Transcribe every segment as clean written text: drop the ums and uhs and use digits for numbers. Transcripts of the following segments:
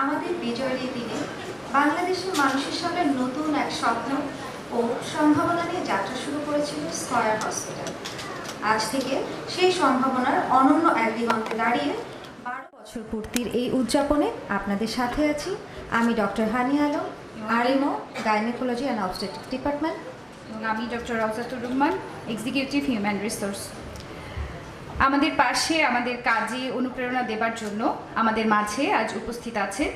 আমাদের বিজয়ের এই দিনে বাংলাদেশের মানুষের সামনে নতুন এক স্বপ্ন ও সম্ভাবনা নিয়ে যাত্রা শুরু করেছিল স্কয়ার হসপিটাল। আজ থেকে সেই সম্ভাবনার অনন্য এক দিগন্তে দাঁড়িয়ে 12 বছর পূর্তির এই উদযাপনে আপনাদের সাথে আছি আমি doctor Hania Alam, RMO, gynaecology and obstetrics department, এবং আমি doctor Rowzatur Rahman, executive human resource. আমাদের পাশে আমাদের কাজে অনুপ্রেরণা দেবার জন্য আমাদের মাঝে আজ উপস্থিত আছেন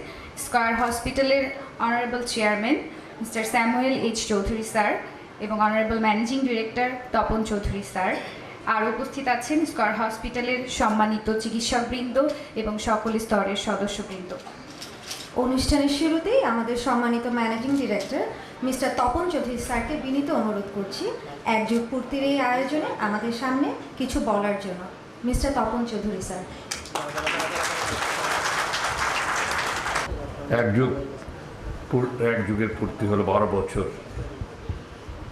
স্কয়ার হসপিটালের honourable chairman mister Samuel H Chowdhury sir এবং honourable managing director Tapan Chowdhury sir. আর উপস্থিত আছেন স্কয়ার হসপিটালের সম্মানিত চিকিৎসকবৃন্দ এবং সকল স্তরের সদস্যবৃন্দ। অনুষ্ঠানের শুরুতেই আমাদের সম্মানিত managing director mister Tapan Chowdhury স্যারকে বিনীত অনুরোধ করছি এক যুগ পূর্তির এই আয়োজনে আমাদের সামনে কিছু বলার জন্য। Mister Tapan Chowdhury sir. এক যুগের পূর্তি হলো 12 বছর।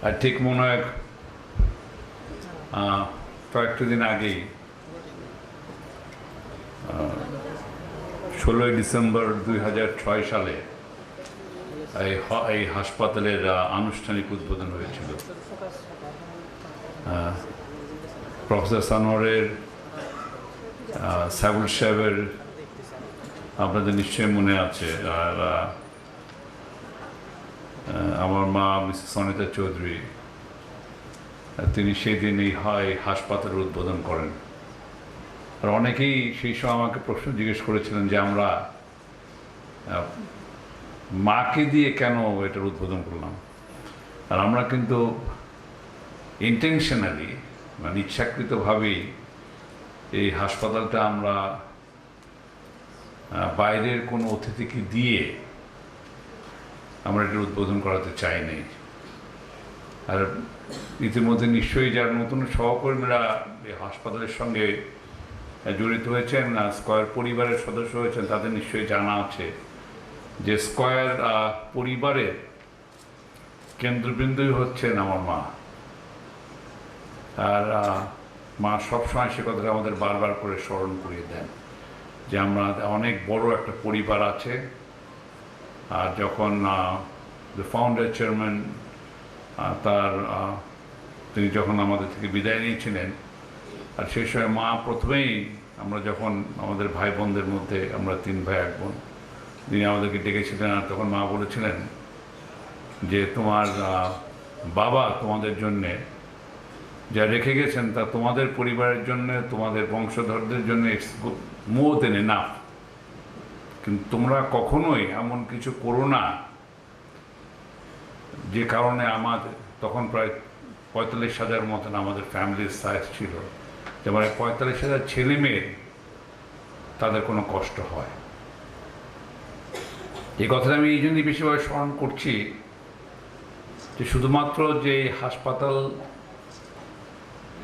আর ঠিক মনে হয় কয়েকটা দিন আগেই 16 ডিসেম্বর 2006 সালে এই হাসপাতালের আনুষ্ঠানিক উদ্বোধন হয়েছিল। প্রফেসর সানোয়ারের, সাইবুল সাহেবের আপনাদের নিশ্চয়ই মনে আছে, আর আমার মা মিসেস সনিতা চৌধুরী, তিনি সেদিন এই হাসপাতালের উদ্বোধন করেন। আর অনেকেই সেই সময় আমাকে প্রশ্ন জিজ্ঞেস করেছিলেন যে আমরা মাকে দিয়ে কেন এটার উদ্বোধন করলাম। আর আমরা কিন্তু ইন্টেনশনালি মানে ইচ্ছাকৃতভাবেই এই হাসপাতালটা আমরা বাইরের কোনো অতিথিকে দিয়ে আমরা এটার উদ্বোধন করাতে চাই নাই। আর ইতিমধ্যে নিশ্চয়ই যারা নতুন সহকর্মীরা এই হাসপাতালের সঙ্গে জড়িত হয়েছেন, স্কয়ার পরিবারের সদস্য হয়েছেন, তাদের নিশ্চয়ই জানা আছে যে স্কয়ার পরিবারের কেন্দ্রবিন্দুই হচ্ছেন আমার মা। আর মা সবসময় সে কথাটা আমাদের বারবার করে স্মরণ করিয়ে দেন যে আমরা অনেক বড় একটা পরিবার আছে। আর যখন দ্য ফাউন্ডার চেয়ারম্যান তিনি যখন আমাদের থেকে বিদায় নিয়েছিলেন, আর সেই সময় মা প্রথমেই আমরা যখন আমাদের ভাই বোনদের মধ্যে আমরা 3 ভাই 1 বোন, তিনি আমাদেরকে ডেকেছিলেন। আর তখন মা বলেছিলেন যে তোমার বাবা তোমাদের জন্যে যা রেখে গেছেন তা তোমাদের পরিবারের জন্য, তোমাদের বংশধরদের জন্য ইটস মোর দেন এনাফ, কিন্তু তোমরা কখনোই এমন কিছু করো না যে কারণে আমাদের তখন প্রায় 45,000 মতন আমাদের ফ্যামিলির সাইজ ছিল, যেমন 45,000 ছেলে মেয়ে তাদের কোনো কষ্ট হয়। এই কথাটা আমি এই জন্যই বেশিরভাগ স্মরণ করছি যে শুধুমাত্র যে হাসপাতাল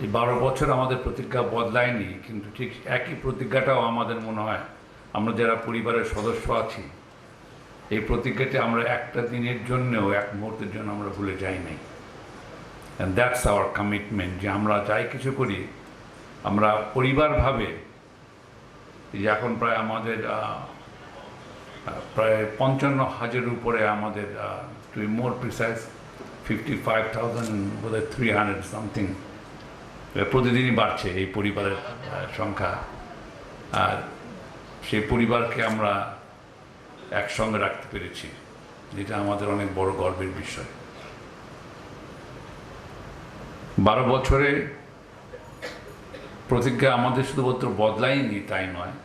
এই 12 বছর আমাদের প্রতিজ্ঞা বদলায়নি, কিন্তু ঠিক একই প্রতিজ্ঞাটাও আমাদের মনে হয় আমরা যারা পরিবারের সদস্য আছি এই প্রতিজ্ঞাটি আমরা একটা দিনের জন্যও, এক মুহূর্তের জন্য আমরা ভুলে যাই নাই। অ্যান্ড দ্যাটস আওয়ার কমিটমেন্ট যে আমরা যাই কিছু করি আমরা পরিবারভাবে। যে এখন প্রায় আমাদের প্রায় 55,000 উপরে আমাদের, to be more precise 55,300 something প্রতিদিনই বাড়ছে এই পরিবারের সংখ্যা। আর সেই পরিবারকে আমরা একসঙ্গে রাখতে পেরেছি, যেটা আমাদের অনেক বড় গর্বের বিষয়। 12 বছরে প্রতিজ্ঞা আমাদের শুধুমাত্র বদলায়নি তাই নয়,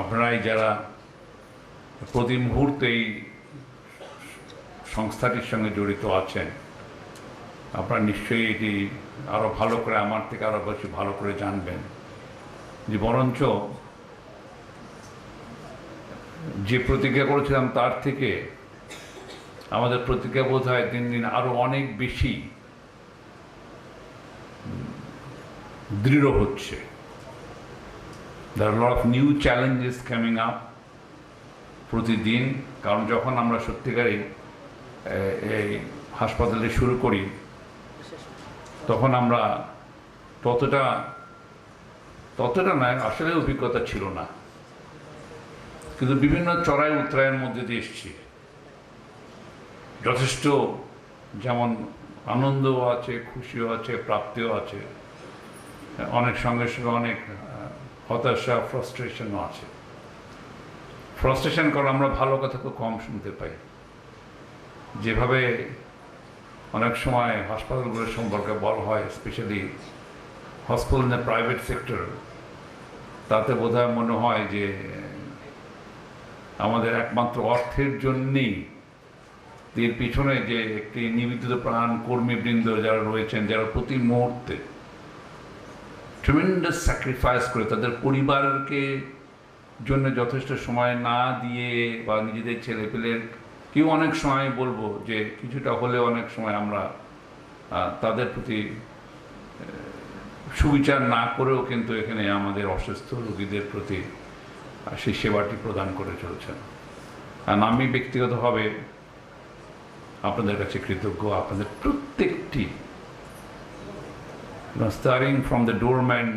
আপনারাই যারা প্রতি মুহূর্তে এই সংস্থাটির সঙ্গে জড়িত আছেন আপনারা নিশ্চয়ই এটি আরও ভালো করে, আমার থেকে আরও বেশি ভালো করে জানবেন যে বরঞ্চ যে প্রতিজ্ঞা করেছিলাম তার থেকে আমাদের প্রতিজ্ঞা বোধ হয় দিন দিন আরও অনেক বেশি দৃঢ় হচ্ছে। There are a lot of new challenges coming up প্রতিদিন, কারণ যখন আমরা সত্যিকারই এই হাসপাতালে শুরু করি তখন আমরা ততটা নয়, আসলে অভিজ্ঞতা ছিল না। কিন্তু বিভিন্ন চড়াই উতরাইয়ের মধ্যে দিয়ে এসেছি। যথেষ্ট যেমন আনন্দও আছে, খুশিও আছে, প্রাপ্তিও আছে, অনেক সঙ্গে সঙ্গে অনেক হতাশা, ফ্রাস্ট্রেশনও আছে। ফ্রাস্ট্রেশন কারণ আমরা ভালো কথা খুব কম শুনতে পাই। যেভাবে অনেক সময় হাসপাতালগুলোর সম্পর্কে বলা হয়, specially hospital in the private sector, তাতে বোধহয় মনে হয় যে আমাদের একমাত্র অর্থের জন্যেই এর পিছনে যে একটি নিবেদিত প্রাণ কর্মীবৃন্দ যারা রয়েছেন, যারা প্রতি মুহূর্তে ট্রিমেন্ডাস স্যাক্রিফাইস করে তাদের পরিবারকে জন্য যথেষ্ট সময় না দিয়ে বা নিজেদের ছেলেপেলের কেউ অনেক সময় বলবো যে কিছুটা হলেও অনেক সময় আমরা তাদের প্রতি সুবিচার না করেও কিন্তু এখানে আমাদের অসুস্থ রোগীদের প্রতি সেই সেবাটি প্রদান করে চলছেন। আর আমি ব্যক্তিগতভাবে আপনাদের কাছে কৃতজ্ঞ। আপনাদের প্রত্যেকটি, starting from the doorman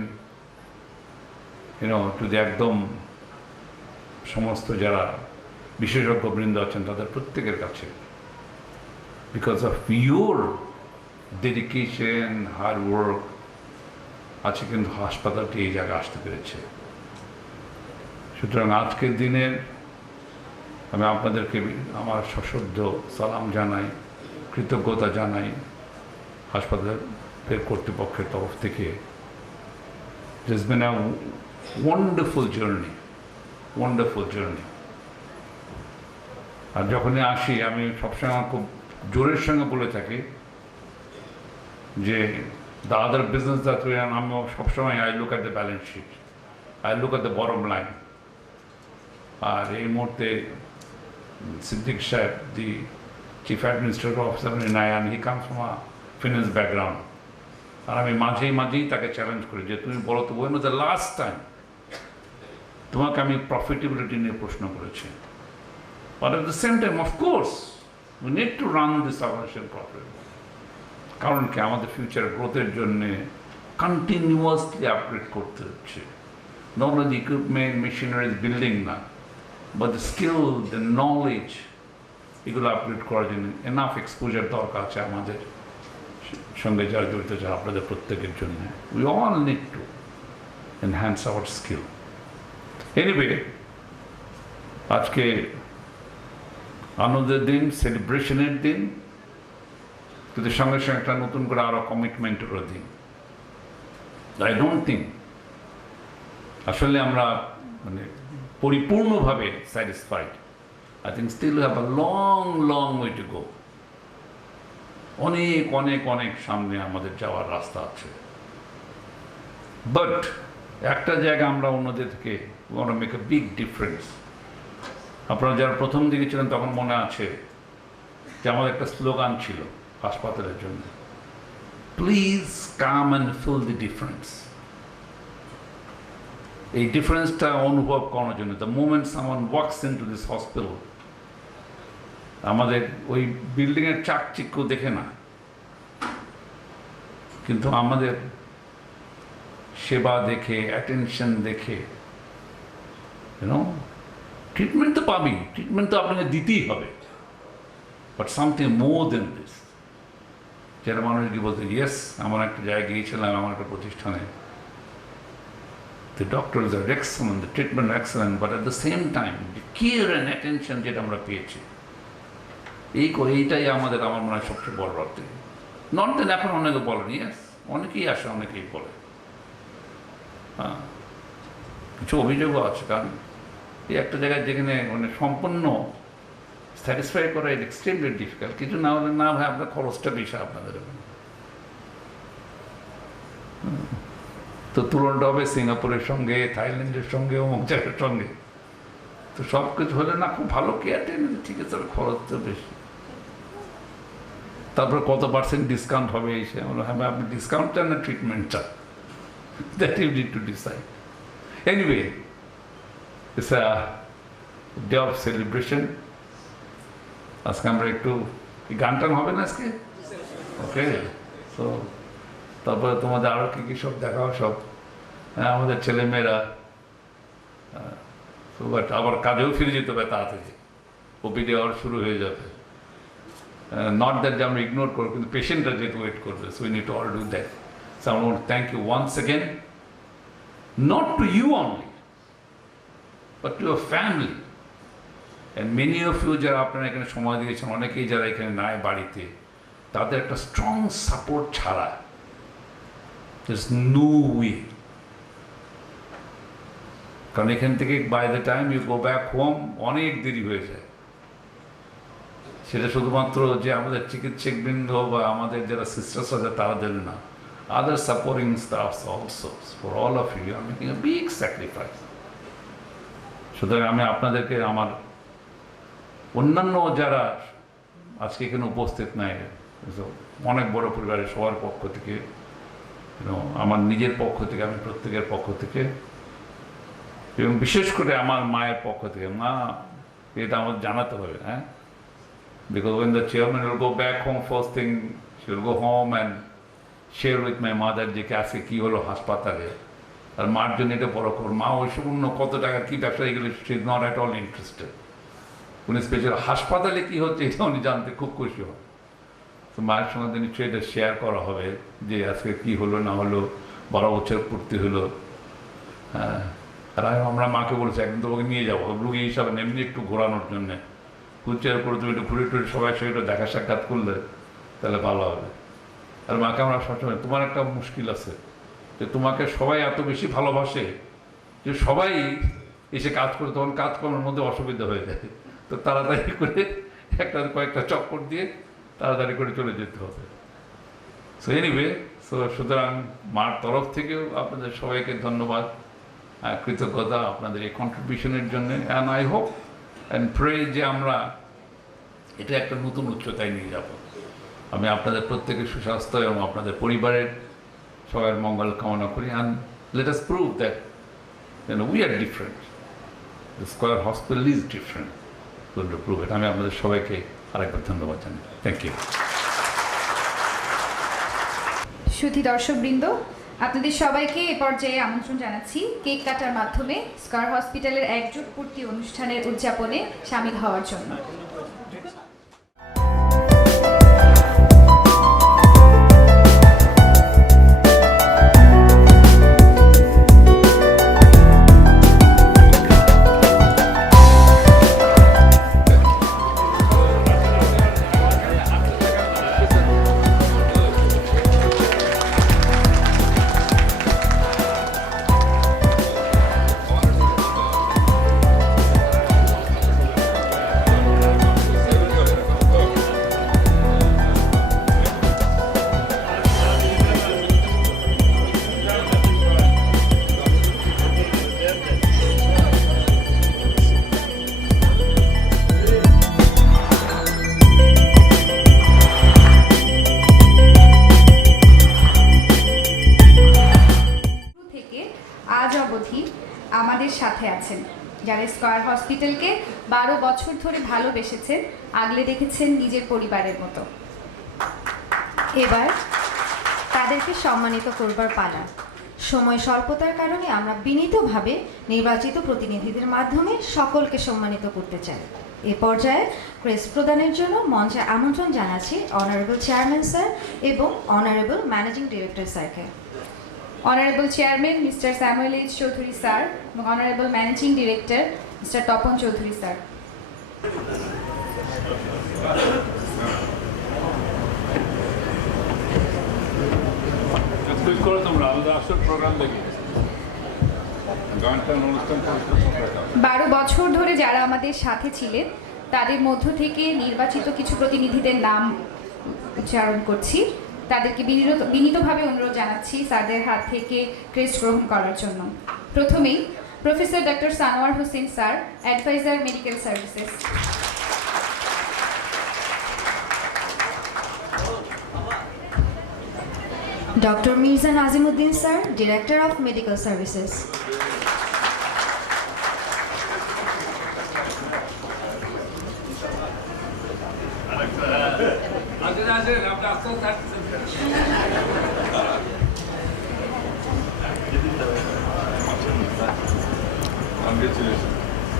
to the একদম সমস্ত যারা বিশেষজ্ঞ বৃন্দ আছেন তাদের প্রত্যেকের কাছে, because of your dedication, hard work, আছে কিন্তু হাসপাতালটি এই জায়গায় আসতে পেরেছে। সুতরাং আজকের দিনের আমি আপনাদেরকে আমার সশ্রদ্ধ সালাম জানাই, কৃতজ্ঞতা জানাই হাসপাতালের কর্তৃপক্ষের তরফ থেকে। It has been a wonderful journey. আর যখনই আসি আমি সবসময় আমার খুব জোরের সঙ্গে বলে থাকি যে the other business that we are, আমি সবসময় I look at the balance sheet, I look at the bottom line. আর এই মুহূর্তে সিদ্দিক সাহেব, the chief administrative officer in IAN, he comes from a finance background. আর আমি মাঝেই তাকে চ্যালেঞ্জ করি যে তুমি বলো তো when was the last time তোমাকে আমি প্রফিটেবিলিটি নিয়ে প্রশ্ন করেছি। But at the same time, of course, we need to run this organization properly. কারণ কি আমাদের ফিউচার গ্রোথের জন্যে কন্টিনিউয়াসলি আপগ্রেড করতে হচ্ছে। Not only the equipment, machineries, building না, but the skill, the knowledge, এগুলো আপগ্রেড করার জন্য এনাফ এক্সপোজার দরকার আছে আমাদের সঙ্গে যারা জড়িত আছে আপনাদের প্রত্যেকের জন্য। We all need to enhance our skill. Anyway, আজকে আনন্দের দিন, সেলিব্রেশনের দিন, কিন্তু সঙ্গে সঙ্গে একটা নতুন করে আরো কমিটমেন্টেরও দিন। আই ডোন্ট থিঙ্ক আসলে আমরা মানে পরিপূর্ণভাবে satisfied. I think still have a long way to go. অনেক সামনে আমাদের যাওয়ার রাস্তা আছে। বাট একটা জায়গা আমরা অন্যদের থেকে মেক এ বিগ ডিফারেন্স। আপনারা যারা প্রথম দিকে ছিলেন তখন মনে আছে যে আমাদের একটা স্লোগান ছিল হাসপাতালের জন্য, please come and feel the difference. এই ডিফারেন্সটা অনুভব করার জন্য the moment someone walks into this hospital, আমাদের ওই বিল্ডিংয়ের চাকচিক্য দেখে না, কিন্তু আমাদের সেবা দেখে, অ্যাটেনশন দেখে, ট্রিটমেন্ট তো পাবি, ট্রিটমেন্ট তো আপনাকে দিতেই হবে, but something more than this. যারা মানুষ কি বলতে, ইয়েস আমার একটা জায়গায় গিয়েছিলাম, আমার একটা প্রতিষ্ঠানে, the doctors are excellent, the treatment are excellent, but at the same time the care and attention যেটা আমরা পেয়েছি, এইটাই আমার মনে হয় সবচেয়ে বড় রাখতে। নট দেন এখন অনেকে বলেন, ইয়েস অনেকেই আসে, অনেকেই বলে, হ্যাঁ কিছু অভিযোগও আছে। কারণ এই একটা জায়গায় যেখানে মানে সম্পূর্ণ স্যাটিসফাই করা ইট এক্সট্রিমলি ডিফিকাল্ট। কিছু না হলে না ভাই আপনার খরচটা বেশি আপনাদের। তো তুলনাটা হবে সিঙ্গাপুরের সঙ্গে, থাইল্যান্ডের সঙ্গে, অমুক জায়গার সঙ্গে। তো সব কিছু হলে না খুব ভালো কেয়ার টেন, ঠিক আছে, খরচ তো বেশি। তারপরে কত % ডিসকাউন্ট হবে এসে, হ্যাঁ আপনি ডিসকাউন্ট চান না ট্রিটমেন্টটা, that you need to decide. Anyway, it's a day of celebration. আজকে আমরা একটু গান টান হবে না আজকে? ওকে, তো তারপরে তোমাদের আরও কী সব দেখাও, সব আমাদের ছেলেমেয়েরা তো বাট আবার কাজেও ফিরে যেতে হবে তাড়াতাড়ি, ওপিডি আবার শুরু হয়ে যাবে। নট দ্যাট যে আমরা ইগনোর করবো, কিন্তু পেশেন্টরা যেহেতু ওয়েট করবে, so we need to all do that. So I want to thank you once again, not to you only but to your family and many of you যারা আপনারা এখানে সময় দিয়েছেন, অনেকেই যারা এখানে নাই বাড়িতে, তাদের একটা স্ট্রং সাপোর্ট ছাড়া there's no way। কারণ এখান থেকে by the time you go back home অনেক দেরি হয়ে যায়। সেটা শুধুমাত্র যে আমাদের চিকিৎসকবৃন্দ বা আমাদের যারা সিস্টার্স আছে তাদের না, other supporting staffs also, for all of you are making a big sacrifice. সুতরাং আমি আপনাদেরকে, আমার অন্যান্য যারা আজকে এখানে উপস্থিত নাই, অনেক বড় পরিবারের সবার পক্ষ থেকে, আমার নিজের পক্ষ থেকে, আমি প্রত্যেকের পক্ষ থেকে, এবং বিশেষ করে আমার মায়ের পক্ষ থেকে, মা এটা আমার জানাতে হবে, হ্যাঁ, because when the chairman will go back home, first thing she will go home and share with my mother যে আজকে কী হলো হাসপাতালে, আর মার জন্য এটা বড় খবর। মা ওইসব অন্য কত টাকা কী ব্যবসা, এগুলো she is not at all interested. উনি স্পেশাল হাসপাতালে কী হচ্ছে এটা উনি জানতে খুব খুশি হন। তো মায়ের সঙ্গে নিশ্চয়ই এটা শেয়ার করা হবে যে আজকে কী হলো না হলো, 12 বছর পূর্তি হলো। হ্যাঁ, আর আমরা মাকে বলেছি একদিন তোমাকে নিয়ে যাবো রুগী হিসাবে, এমনি একটু ঘোরানোর জন্যে, হুইলচেয়ার করে তুমি একটু ঘুরে টুরে সবাই সঙ্গে একটু দেখা সাক্ষাৎ করলে তাহলে ভালো হবে। আর মাকে আমরা সবসময়, তোমার একটা মুশকিল আছে যে তোমাকে সবাই এত বেশি ভালোবাসে যে সবাই এসে কাজ করে, তখন কাজকর্মের মধ্যে অসুবিধা হয়ে যায়। তো তাড়াতাড়ি করে কয়েকটা চক্কর দিয়ে তাড়াতাড়ি করে চলে যেতে হবে। সো এনিওয়ে, সুতরাং মার তরফ থেকেও আপনাদের সবাইকে ধন্যবাদ, কৃতজ্ঞতা আপনাদের এই কন্ট্রিবিউশনের জন্য। And I hope and pray যে আমরা এটা একটা নতুন উচ্চতায় নিয়ে যাব। আমি আপনাদের প্রত্যেকের সুস্বাস্থ্য এবং আপনাদের পরিবারের সবার মঙ্গল কামনা করি। And let us prove that we are different, the Square Hospital is different, to prove it. আমি আপনাদের সবাইকে আরেকবার ধন্যবাদ জানাই। Thank you. সুধী দর্শকবৃন্দ, আপনাদের সবাইকে এ পর্যায়ে আমন্ত্রণ জানাচ্ছি কেক কাটার মাধ্যমে স্কয়ার হসপিটালের 1 যুগ পূর্তি অনুষ্ঠানের উদযাপনে শামিল হওয়ার জন্য। আমাদের সাথে আছেন, যারা স্কয়ার হসপিটালকে 12 বছর ধরে ভালোবেসেছেন, আগলে রেখেছেন নিজের পরিবারের মতো। এবার তাদেরকে সম্মানিত করবার পালা। সময় স্বল্পতার কারণে আমরা বিনীতভাবে নির্বাচিত প্রতিনিধিদের মাধ্যমে সকলকে সম্মানিত করতে চাই। এ পর্যায়ে ক্রেস্ট প্রদানের জন্য মঞ্চে আমন্ত্রণ জানাচ্ছি অনারেবল চেয়ারম্যান স্যার এবং অনারেবল ম্যানেজিং ডিরেক্টর স্যারকে। Honourable chairman mister Samuel H Chowdhury sir এবং honourable managing director mister Tapan Chowdhury sir. তোমরা আমাদের আসল প্রোগ্রাম দেখি 12 বছর ধরে যারা আমাদের সাথে ছিলেন তাদের মধ্য থেকে নির্বাচিত কিছু প্রতিনিধিদের নাম উচ্চারণ করছি। তাদেরকে বিনীতভাবে অনুরোধ জানাচ্ছি স্যারদের হাত থেকে ক্রেস্ট গ্রহণ করার জন্য। প্রথমেই professor doctor Sanowar Hossain sir, adviser medical services. Doctor Mirza Nazimuddin sir, director of medical services.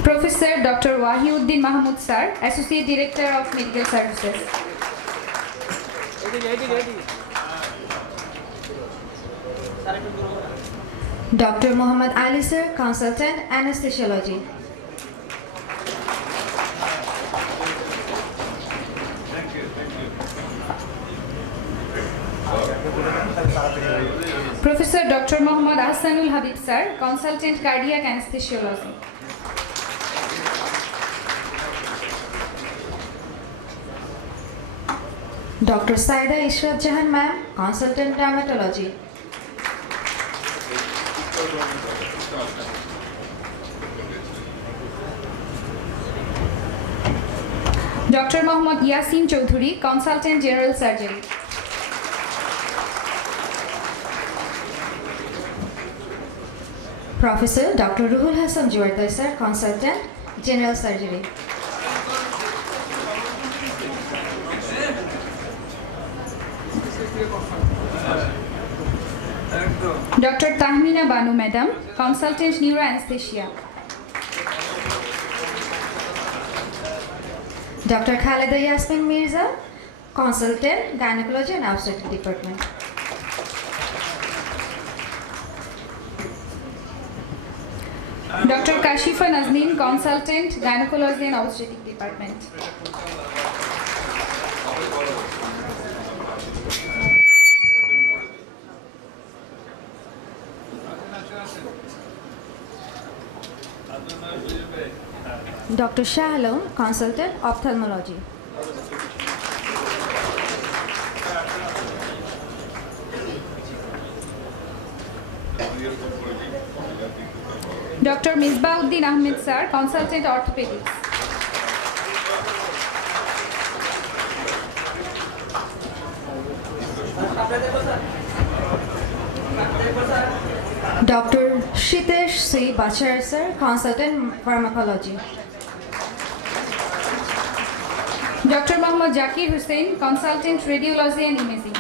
Professor Dr. Wahiuddin Mahmud Sir, Associate Director of Medical Services. Dr. Muhammad Ali Sir, Consultant, Anesthesiology. Professor Dr. Muhammad Ahsanul Habib Sir, Consultant, Cardiac Anesthesiology. Dr. Saida Ishrat Jahan Ma'am, Consultant, Dermatology. Dr. Mohammad Yasin Choudhury, Consultant, General Surgery. Professor Dr. Ruhul Hassan Juwarda Sir, Consultant, General Surgery. Dr. Tahmina Banu Madam, Consultant, Neuroanesthesia. Dr. Khalida Yasmin Mirza, Consultant, Gynecology and Obstetrics Department. Dr. Kashifa Nazneen, Consultant, Gynecology and Obstetrics Department. Dr. Shah Alam, Consultant, Ophthalmology. Dr. Misbauddin Ahmed Sir, Consultant, Orthopedics. Dr. Shitesh C. Bachar Sir, Consultant, Pharmacology. Dr. Mohammad Zakir Hussain, Consultant, Radiology and Imaging.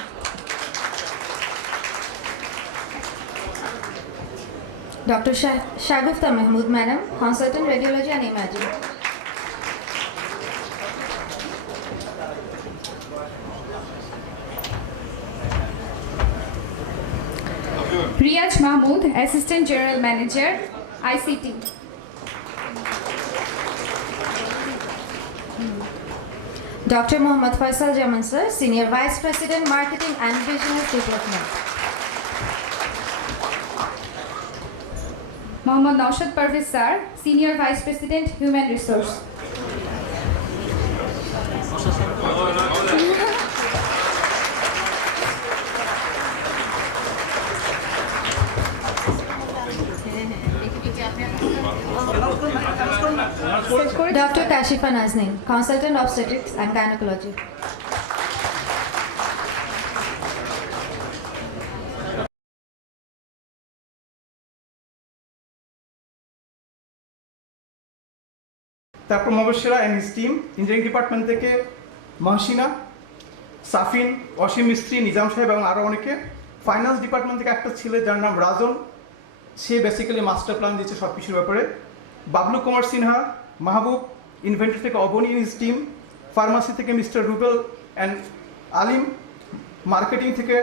Dr. Shagufta Mahmood Madam, Consultant, Radiology and Imaging. Riyaj Mahmood, Assistant General Manager, ICT. Dr. Muhammad Faisal Jaman Sir, Senior Vice President, Marketing and Business Development. Mohammad Naushad Parvez Sir, Senior Vice President, Human Resource. Dr. Kashifa Nazneen, Consultant, Obstetrics and Gynecology. তারপর Mobashira and his team, engineering department থেকে মাহসিনা, সাফিন, অসীম মিস্ত্রি, নিজাম সাহেব এবং আরও অনেকে। Finance department থেকে একটা ছেলে যার নাম রাজন, সে বেসিক্যালি মাস্টার প্ল্যান দিচ্ছে সব কিছুর ব্যাপারে। বাবলু কুমার সিনহা, মাহবুব, ইনভেন্টরি থেকে অবনী ইজ টিম, ফার্মাসি থেকে mister Rubel and Alim, marketing থেকে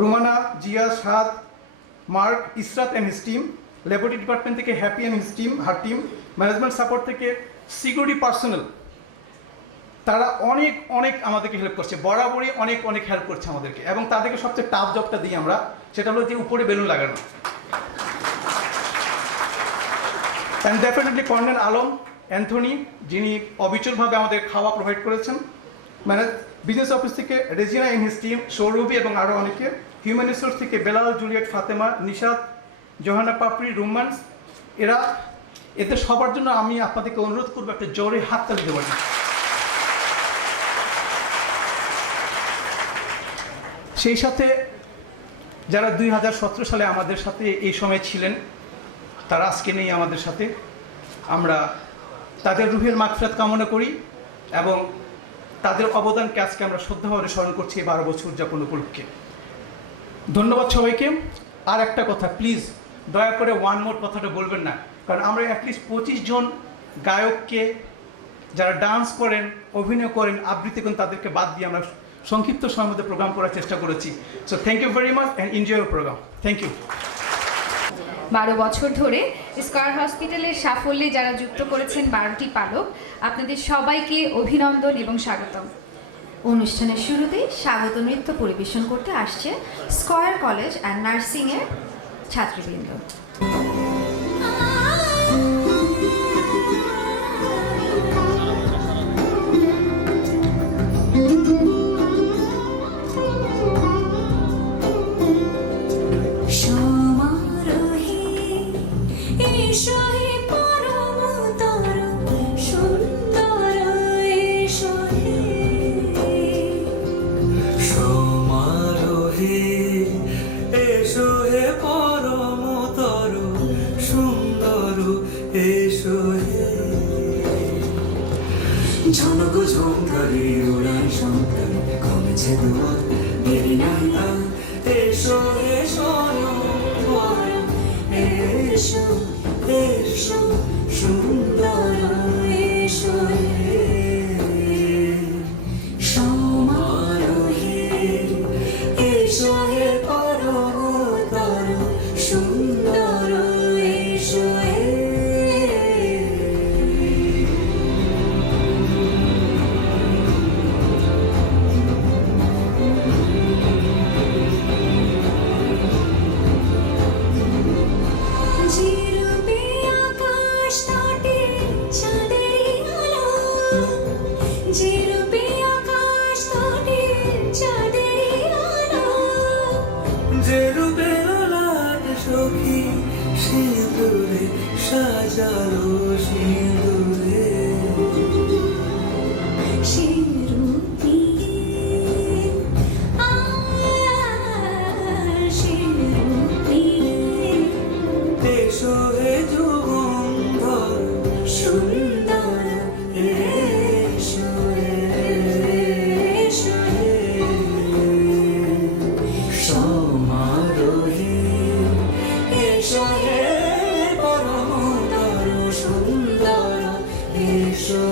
Romana, Zia, Saad, Mark, Israt and his team, laboratory department থেকে Happy and his team, her team, management support থেকে সিকিউরিটি পার্সোনাল। তারা অনেক অনেক আমাদেরকে হেল্প করছে, বরাবরই অনেক অনেক হেল্প করছে আমাদেরকে, এবং তাদেরকে সবচেয়ে টাফ জবটা দিই আমরা, সেটা হলো যে উপরে বেলুন লাগানো। And definitely colonel Alam Anthony, যিনি অবিচলভাবে আমাদের খাওয়া প্রোভাইড করেছেন। বিজনেস অফিস থেকে Regina in his team, Sourovi এবং আরও অনেকে। হিউম্যান রিসোর্স থেকে বেলাল, জুলিয়েট, ফাতেমা, নিশাদ, জোহানা পাপড়ি, রুম্মান্স। এদের সবার জন্য আমি আপনাদেরকে অনুরোধ করবো একটা জোরে হাততালি দেওয়ার জন্য। সেই সাথে যারা 2017 সালে আমাদের সাথে এই সময় ছিলেন, তারা আজকে নেই আমাদের সাথে, আমরা তাদের রুহের মাগফিরাত কামনা করি এবং তাদের অবদানকে আজকে আমরা শ্রদ্ধাভরে স্মরণ করছি এই 12 বছর উদযাপন উপলক্ষে। ধন্যবাদ সবাইকে। আর একটা কথা, প্লিজ দয়া করে ওয়ান মোর কথাটা বলবেন না, কারণ আমরা অ্যাটলিস্ট 25 জন গায়ককে, যারা ডান্স করেন, অভিনয় করেন, আবৃত্তি করেন, তাদেরকে বাদ দিয়ে আমরা সংক্ষিপ্ত সময়ের মধ্যে প্রোগ্রাম করার চেষ্টা করেছি। So thank you very much and enjoy your program. Thank you. 12 বছর ধরে স্কয়ার হসপিটালের সাফল্যে যারা যুক্ত করেছেন 12টি পালক, আপনাদের সবাইকে অভিনন্দন এবং স্বাগতম। অনুষ্ঠানের শুরুতেই স্বাগত নৃত্য পরিবেশন করতে আসছে স্কয়ার কলেজ অ্যান্ড নার্সিংয়ের ছাত্রবৃন্দ। ঝনক ঝঙ্কারে ওড়াই শঙ্কারে কমেছে দোয়ার দেরি নাই আর এসো এসো বড় এসো এসো সুন্দর এসো সমারোহে এসো হে পরমতর সুন্দর এসো সিঁদুরে সাজালো সিঁদুরে এসো হে যুগন্ধর সুন্দর এসো এসো সমারোহে এসো হে পরমতর সুন্দর এসো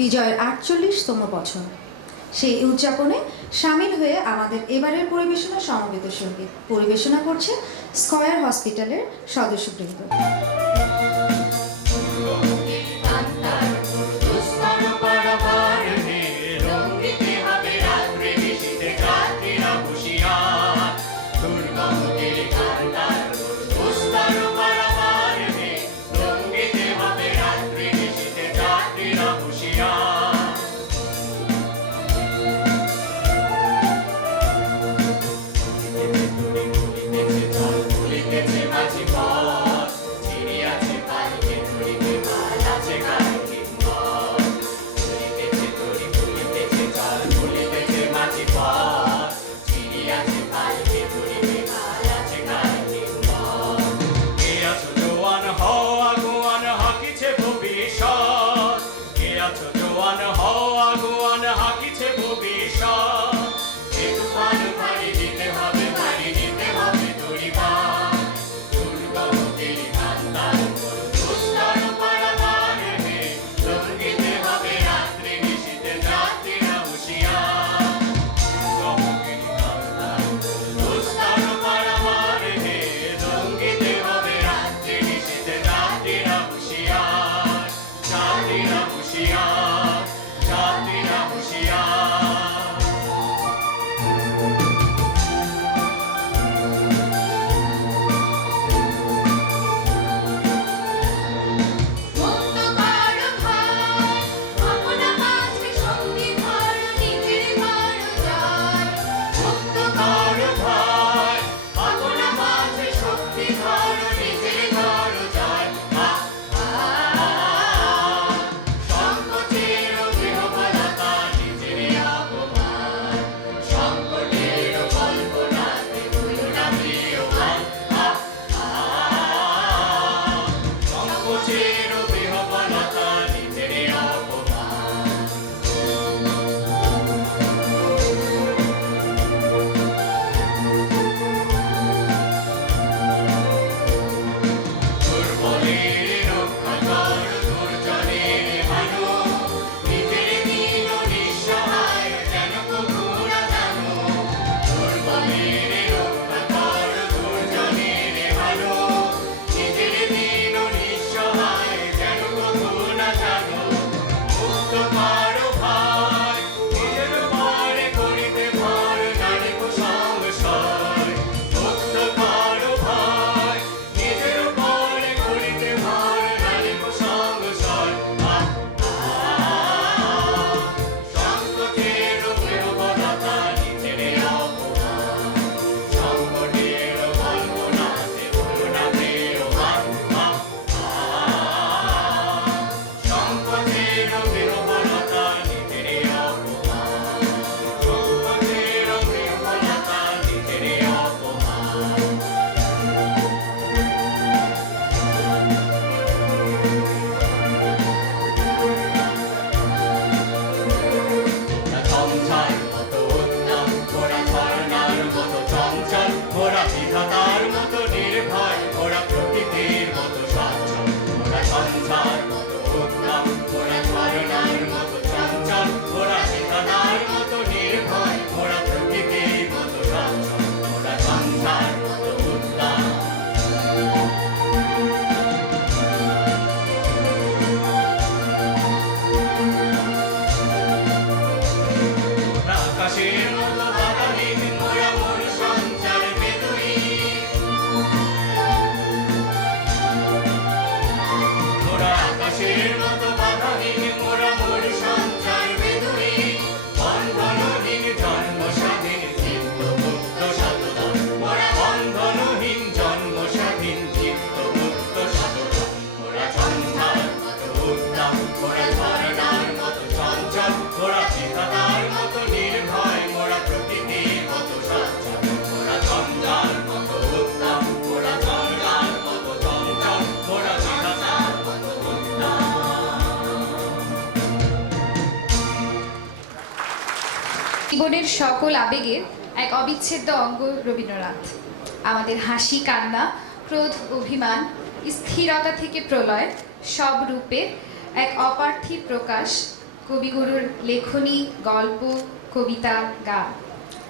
বিজয়ের 48তম বছর। সেই উদযাপনে সামিল হয়ে আমাদের এবারের পরিবেশনা সমবেত সঙ্গীত পরিবেশনা করছে স্কয়ার হসপিটালের সদস্যবৃন্দ। জীবনের সকল আবেগের এক অবিচ্ছেদ্য অঙ্গ রবীন্দ্রনাথ। আমাদের হাসি, কান্না, ক্রোধ, অভিমান, স্থিরতা থেকে প্রলয়, সব রূপের এক অপার্থিব প্রকাশ, কবিগুরুর লেখনী, গল্প, কবিতা, গান।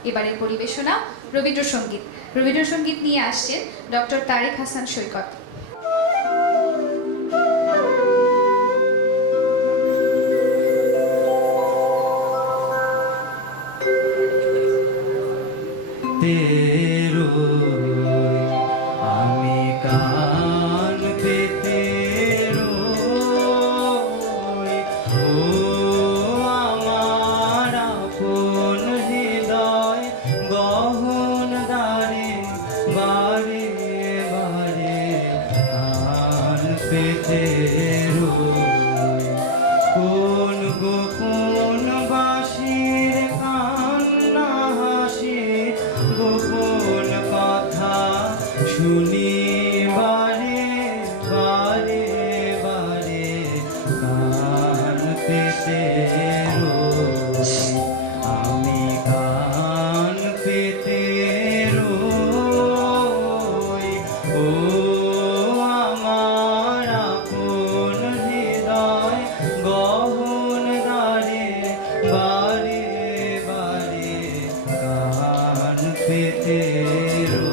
এবারের পরিবেশনা রবীন্দ্রসঙ্গীত। রবীন্দ্রসঙ্গীত নিয়ে আসছেন ডক্টর তারেক হাসান সৈকত। আমি কান পেতে রই, ও আমার আপন হৃদয় গহন দ্বারে বারে বারে কান পেতে রই। কোন গোপন বাঁশির কান্না হাসি, গোপন কথা শুনি বারে বারে বারে কান পেতে রই। আমি কান পেতে রই, ও আমার আপন হৃদয় গহন দ্বারে বারে বারে কান পেতে রই।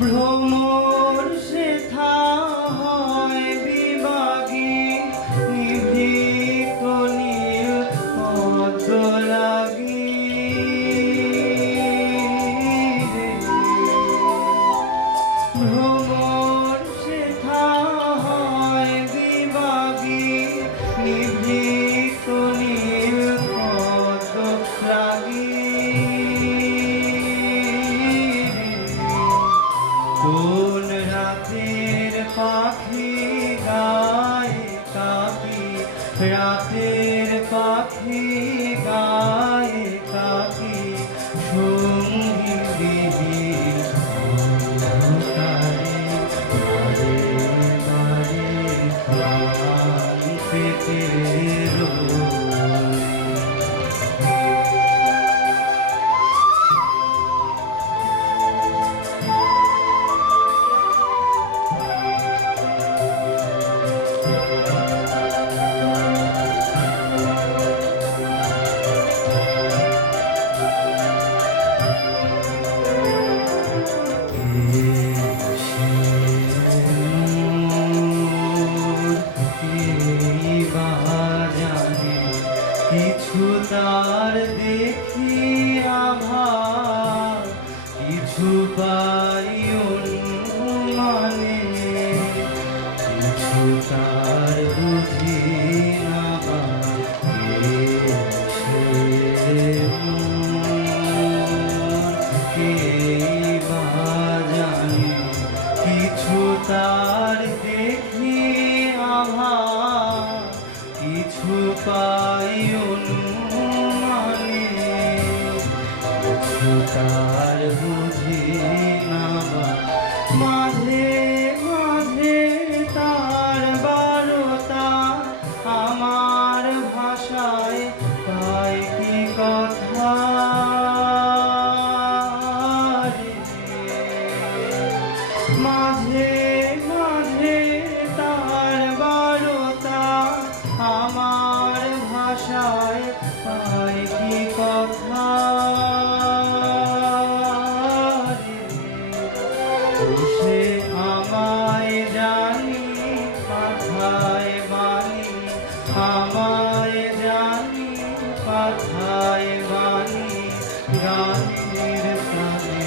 ভ্রমর শেখা হয় বিভাগী, নিভৃত নীল পদ্ম লাগি। ভ্রমর শেখা হয় বিভাগী, নিভৃত নীল পদ্ম লাগি। কোন রাতের পাখি গায়ে কাকি, রাতের পাখি গায়ে কাকি, সঙ্গী বিহীন অন্ধকারে বারে বারে কান পেতে রই। কিছু তার দেখি আভাস, কিছু পাই অনুমানে, কিছু তার বুঝি না কে বা জানে। কিছু তার দেখি আভাস, কিছু পাই অনুমানে, কিছু তার বুঝি না মাঝে মাঝে তার বারতা আমার ভাষায় তাই কি কথা রে। মাঝে মাঝে তার বারতা আমার ভাষায় তাই কি কথা রে। সে আমায় জানি পাঠায় বাণী, আমায় জানি পাঠায় বাণী, গানের তালে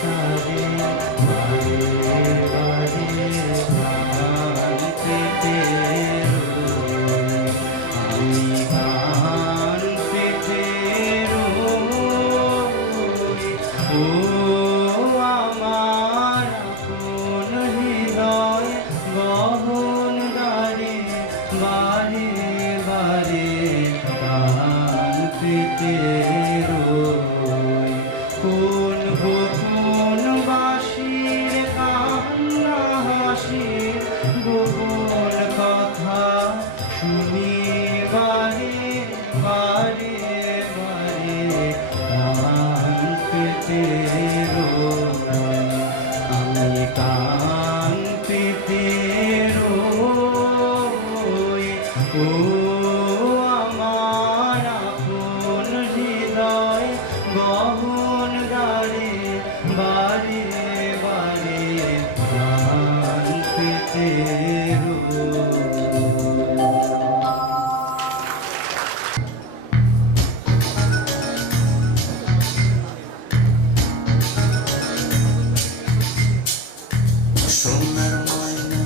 তারে বারে বারে গান পেতে রই। আমি গান পেতে রই, ও আমার আপন হৃদয় গহন দ্বারে বারে বারে গান পেতে রই। কোন গোপন বাঁশি পেতে রই আমি কান্তিতে রই ও আমার আপন হৃদয় গহন গারে বারে বারে প্রাণ পেতে রই সোনার ময়না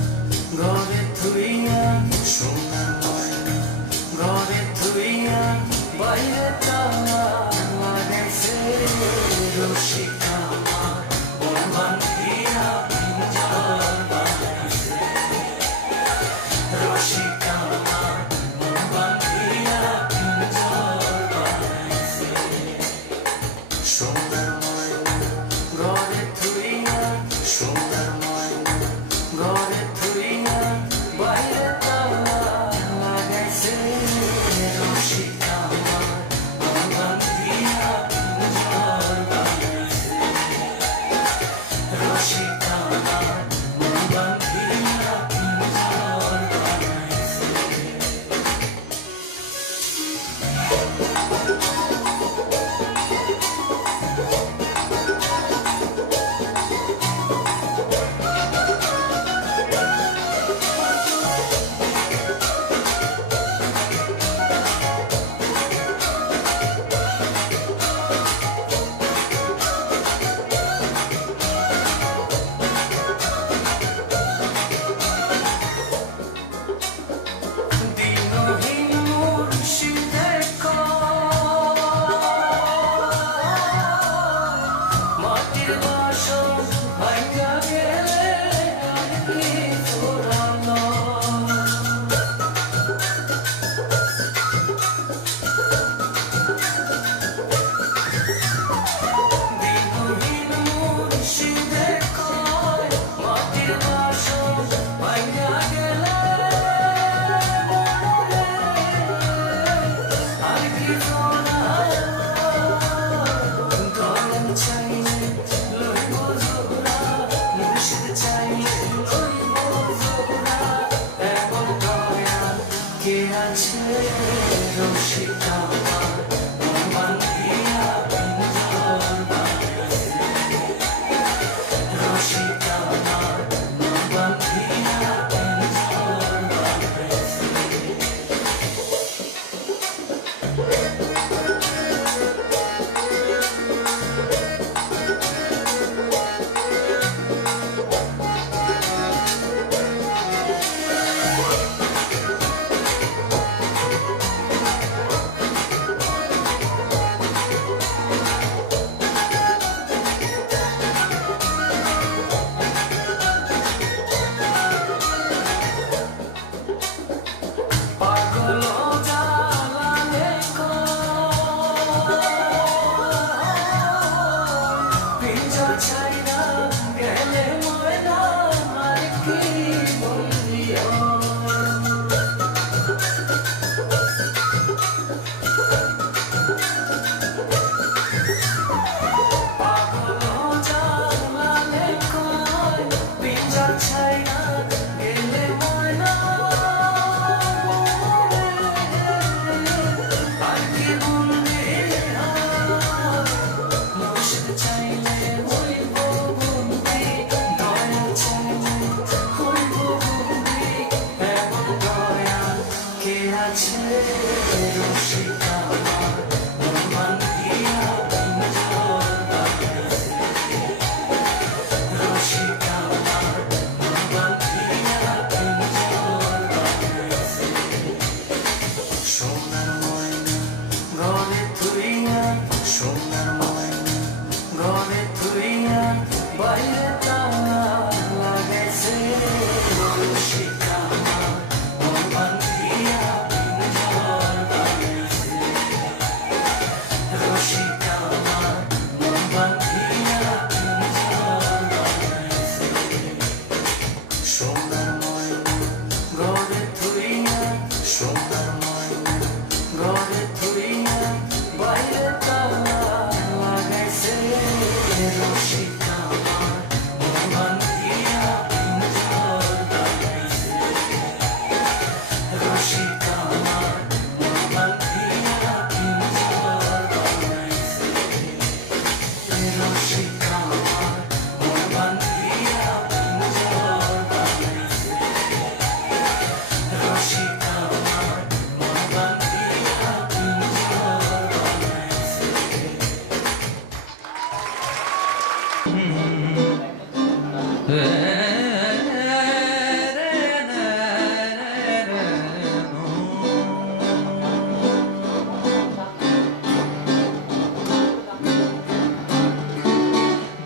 ঘরে থুইয়া সোনার ময়না ঘরে থুইয়া বাইরে তালা লাগাইছে রসিকা আমার মন ভাঙিয়া পিঞ্জর বানাইছে রসিকা আমার মন ভাঙিয়া পিঞ্জর বানাইছে সোনার ময়না ঘরে থুইয়া সোনার ময়না ঘরে থুইয়া বাইরে তালা লাগাইছে রসিকা আমার মন ভাঙিয়া পিঞ্জর বানাইছে রসিকা আমার মন ভাঙিয়া পিঞ্জর বানাইছে দিনহীন মুর্শিদের মাটির বাসন ভাঙা গেলে আর কি ফুরানো দিনহীন মুর্শিদের মাটির বাসন ভাঙা গেলে আর কি ফুরানো দয়াল চাইলে লইব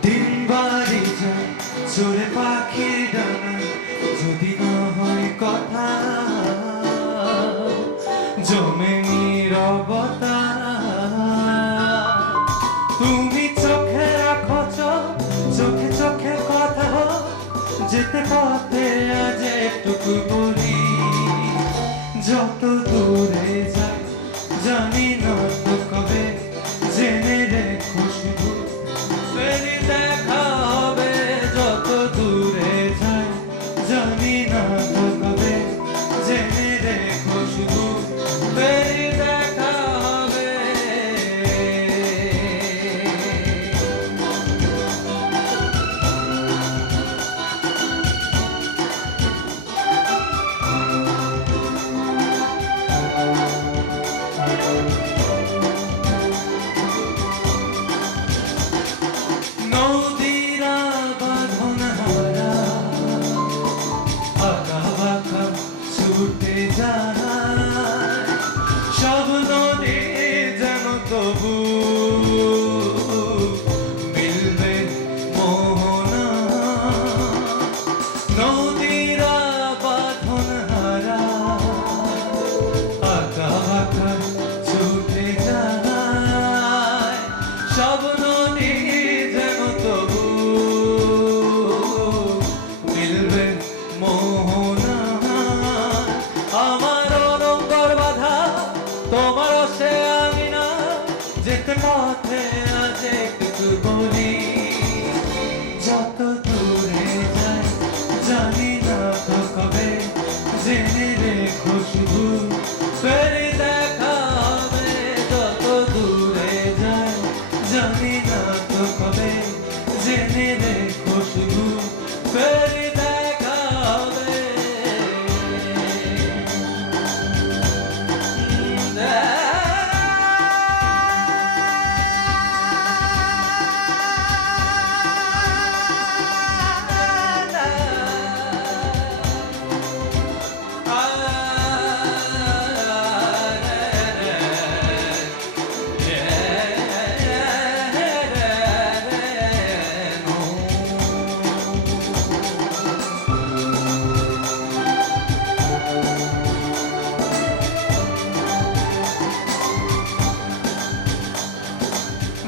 দিন বাড়ি যায় চড়ে পাখির ডানা যদি না হয় কথা জমে নীরবতা তুমি চোখে রাখো চোখে চোখে কথা যেতে পথে আজ একটুকু বলি যত দূরে যাই জানি না তো কবে জেনে রেখো শুধু ফেরি দেখা হবে যত দূরে যাই জানি না তো কবে জেনে রেখো শুধু ফেরি দেখা হবে নদীরা বাঁধন হারা আঁকা বাঁকা ছুটে যায় সব নদী যেন তবু মিলবে মোহনা নদীরা বাঁধন হারা আঁকা বাঁকা ছুটে যায় সব নদী যেন তবু মিলবে মোহনা আমার অনঙ্গর বাধা তোমার সে আমি না যেতে পথে আজ একটু বলি যত দূরে যাই জানি না তো কবে জেনে রেখো শুধু ফেরি দেখা হবে যত দূরে যাই জানি না তো কবে জেনে রেখো শুধু ফেরি দেখা হবে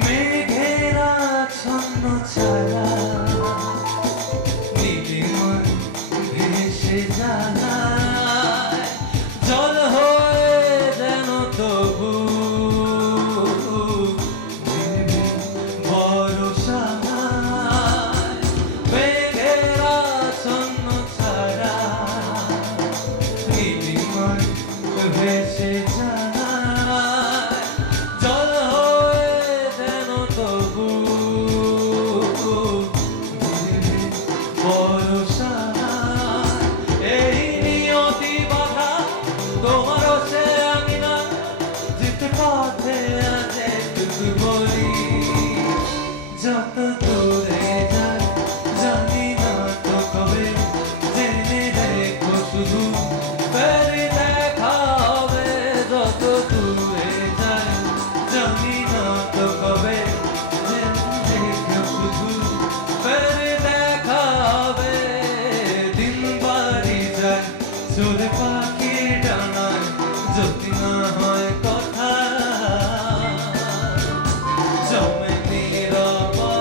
মেঘেরা ছন্ন ছায়া নীলিমায় ভেসে যায় জল হয়ে যেন তবু মিলবে ভরসা মেঘেরা ছন্ন ছায়া নীলিমায় ভেসে যায় জল হয়ে যেন তবু মিলবে ভরসা এই নিয়তি বাধা তোমার সে আমি না যেতে পথে আজ একটু বলি যত দূরে যাই জানি না তো কবে জেনে রেখো শুধু ফেরি দেখা হবে যত দূরে যাই জানি না তো কবে জেনে রেখো শুধু ফেরি দেখা হবে দিন বাড়ি যায় চলে পাখির ডানায় যদি না হয় কথা জমে নীরবতা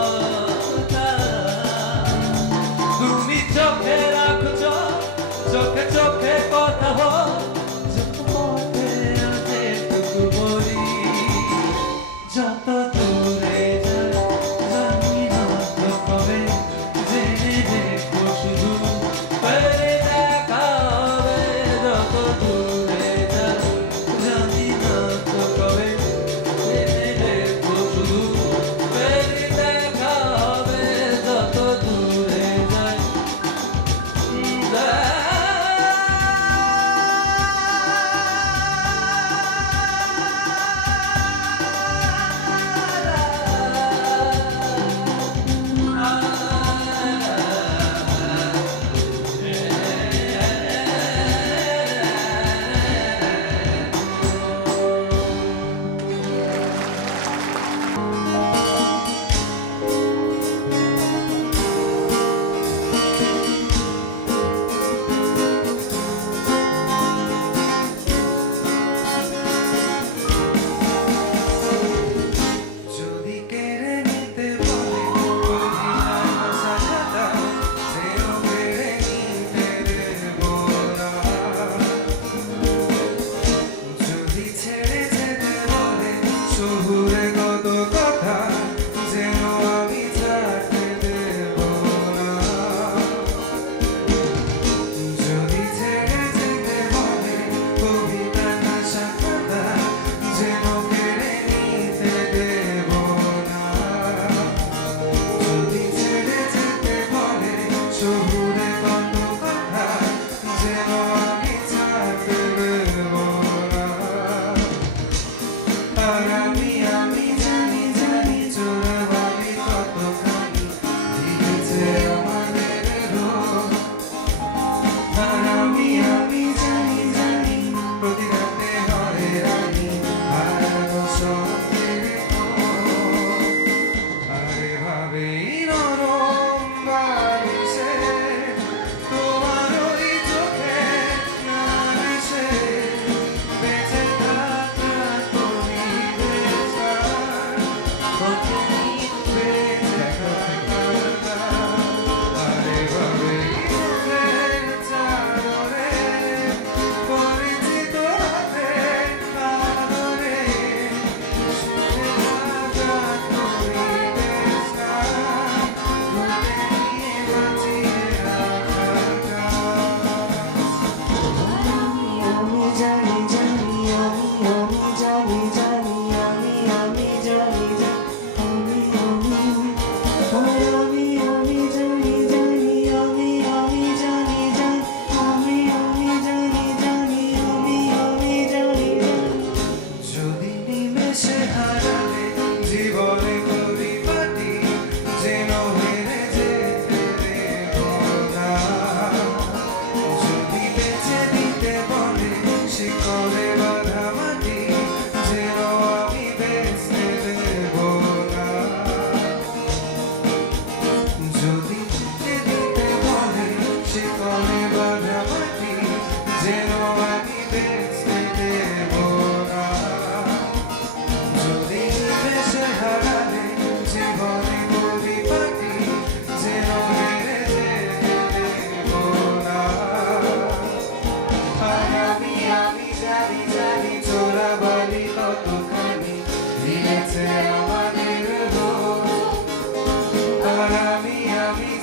আর আমি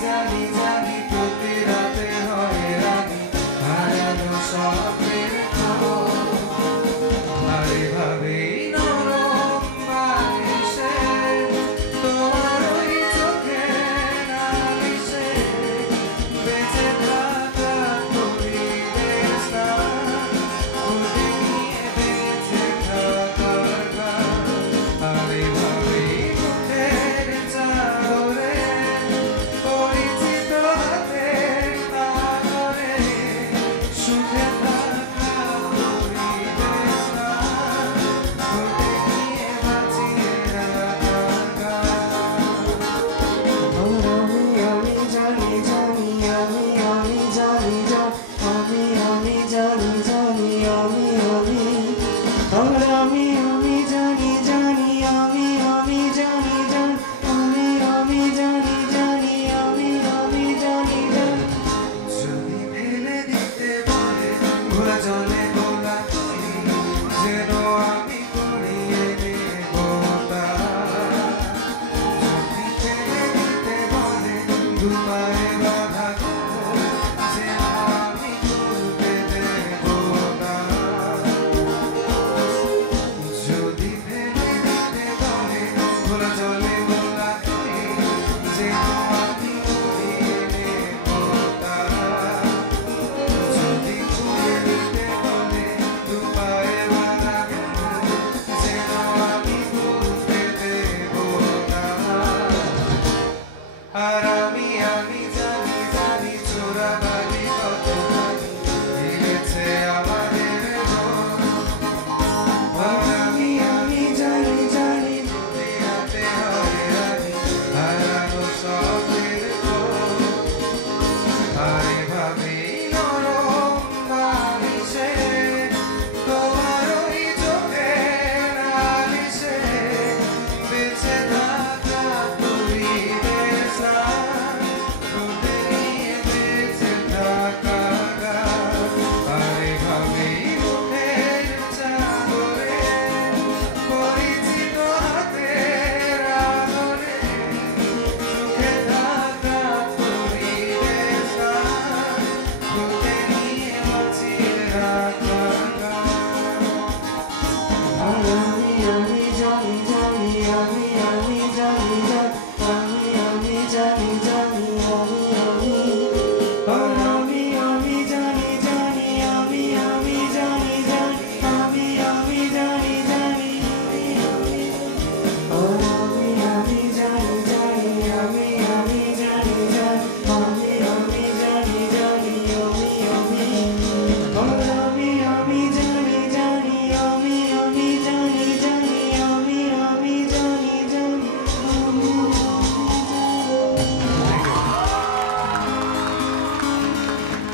জানি জানি প্রতি রাতে হয় রানি হারানো স্বপ্নের খোঁজ। আর এভাবেই নরম বালিশে তোমার ওই চোখের নালিশে বেঁচে থাকা পরিবেশ না খুঁজে নিয়ে বেঁচে থাকার গান। আর এভাবেই মুখের চাদরে পরিচিত হাতের আদরে সুখে থাকা পরিবেশ না খুঁজে নিয়ে বাঁচিয়ে রাখার গান। আমি জানি জানি আমি জানি জানি আমি জানি জানি আমি জানি জানি আমি জানি জানি আমি জানি জানি আমি জানি জানি। যদি ফেলে দিতে বলে ঘোলা জলে গোলা তুলি যেন আমি গড়িয়ে নেব তা। যদি ফেলে দিতে বলে দুপায়ে বাঁধা ঘোর যেন আমি তুলতে দেব না। যদি ফেলে দিতে বলে ঘোলা জলে গোলা তুলি যেন আমি গড়িয়ে নেব তা। যদি তুলে দিতে বলে দুপায়ে বাঁধা ঘোর যেন আমি তুলতে দেব না। আর